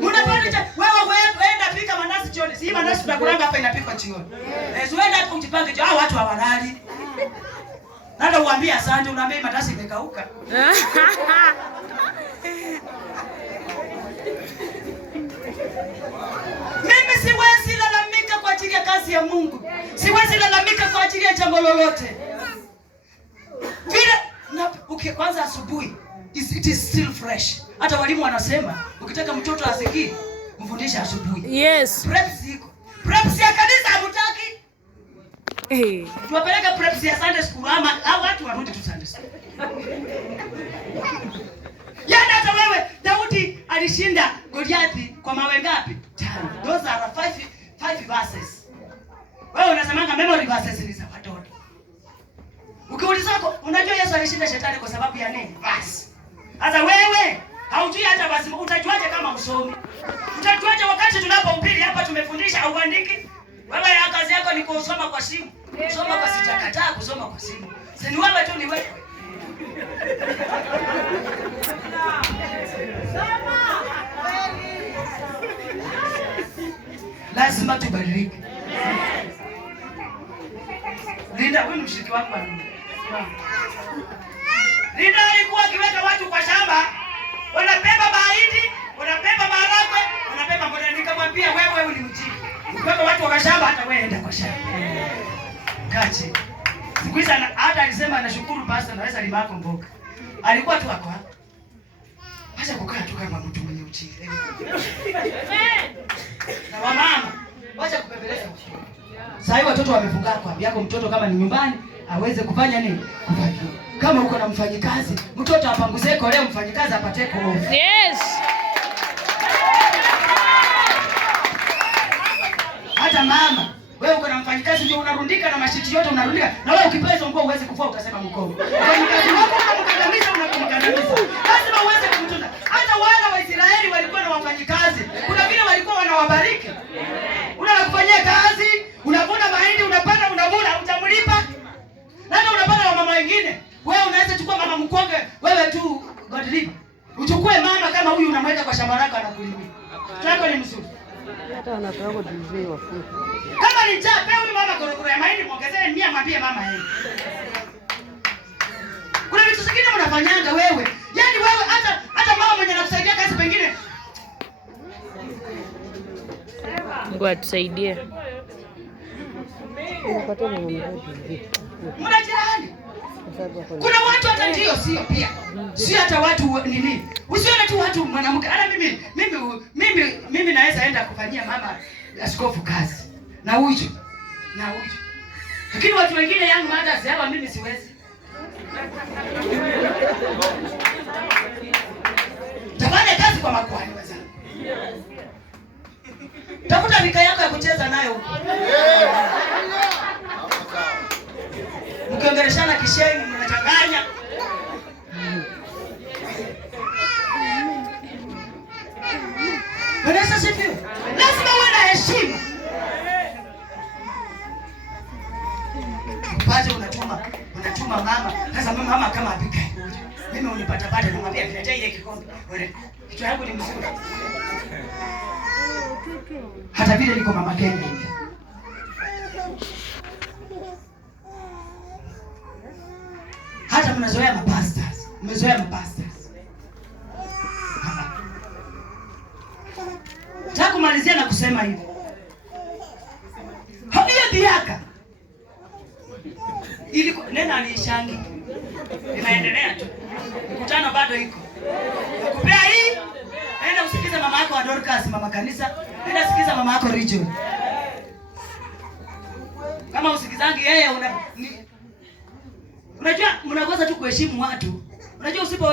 Unapata wewe enda pika mandazi jioni. Si mandazi tunakulanga hapa inapikwa jioni. Uende hapo ujipange jioni. Watu hawalali. Nenda uambie asante, unaambia mandazi imekauka. Mimi siwezi lalamika kwa ajili ya kazi ya Mungu. Siwezi lalamika kwa ajili ya jambo lolote. Vile kwanza asubuhi it is still fresh. Hata walimu wanasema ukitaka mtoto asikie mfundishe asubuhi. Yes. Preps iko. Preps ya kanisa hamtaki? Tuwapeleke preps ya Sunday school ama au watu warudi tu Sunday school. Yana hata wewe Daudi alishinda Goliathi kwa mawe ngapi? 5. Those are five verses. Wewe unasemanga memory verses ni za watoto. Ukiuliza unajua Yesu alishinda shetani kwa sababu ya nini? Basi. Sasa wewe haujui hata basi utajuaje kama usomi? Utajuaje wakati tunapohubiri hapa tumefundisha au andiki? Wewe ya kazi yako ni kusoma kwa simu. Kusoma kwa sijakataa kusoma kwa simu. Si ni wewe tu ni wewe. Lazima tubadilike. Linda wewe mshiki wako wa nini? Linda alikuwa akiweka watu kwa shamba, wanabeba mahindi, wanabeba maharagwe, wanabeba mboga. Nikamwambia wewe ni mjini. Ukiweka watu kwa shamba hata wewe enda kwa shamba. Kachi. Siku hizi hata alisema anashukuru pastor naweza limako mboga. Alikuwa tu hapo. Acha kukaa tu kama mtu mwenye uchini. Na wamama, wacha kupembeleza mtoto. Sasa hivi watoto wamefunga kwa yako mtoto kama ni nyumbani aweze kufanya nini? Kufanya. Kama uko na mfanyikazi, mtoto apanguzeko leo mfanyikazi apateko. Yes. Hata mama, wewe uko na mfanyikazi ndio unarundika na mashiti yote unarundika. Na wewe ukipewa hizo nguo uweze kufua utasema mkono. Mfanyikazi wako unamkandamiza unamkandamiza. Lazima uweze kumtunda. Hata wana wa Israeli walikuwa na wafanyikazi. Kuna vile walikuwa wanawabariki. Unakufanyia kazi, unavuna mahindi, unapanda, unavuna, utamlipa. Nani unapanda wa mama wengine? Wewe unaweza chukua mama mkonge, wewe tu godliver. Uchukue mama kama huyu unamweka kwa shamba lako anakulimia. Chako ni mzuri. Hata anatoa godliver wafu. Kama ni njaa, pewe huyu mama korokoro ya mahindi muongezee 100 mwambie mama yeye. Kuna vitu vingine unafanyanga wewe. Yaani wewe hata mama mwenye anakusaidia kazi pengine. Mungu atusaidie. Unapata mwanamke. Mna jirani. Kuna watu hata ndio sio pia. Sio hata watu nini? Usione tu watu mwanamke. Hata mimi naweza enda kufanyia mama askofu kazi. Na ujo. Lakini watu wengine yangu hata hawa mimi siwezi. Tafanya kazi kwa makuhani wazangu. Tafuta vika yako ya kucheza nayo huko. Mkiongeleshana kisheni mnachanganya. Wanaweza sifiwe. Lazima uwe na heshima. Baje unatuma mama. Sasa mama kama apike. Mimi unipata pale namwambia niletee ile kikombe. Kichwa yangu ni mzuri. Hata vile niko mama Kenya hivi. Hata mnazoea mapastors. Mmezoea mapastors. Nataka kumalizia na kusema hivi. Hiyo diaka. Ili nena alishangi. Inaendelea tu. Mkutano bado iko. Nakupea hii. Nenda usikize mama yako wa Dorcas, mama kanisa. Nenda sikiza mama yako Region. Kama usikizangi yeye unajua mnakosa tu kuheshimu watu. Unajua usipo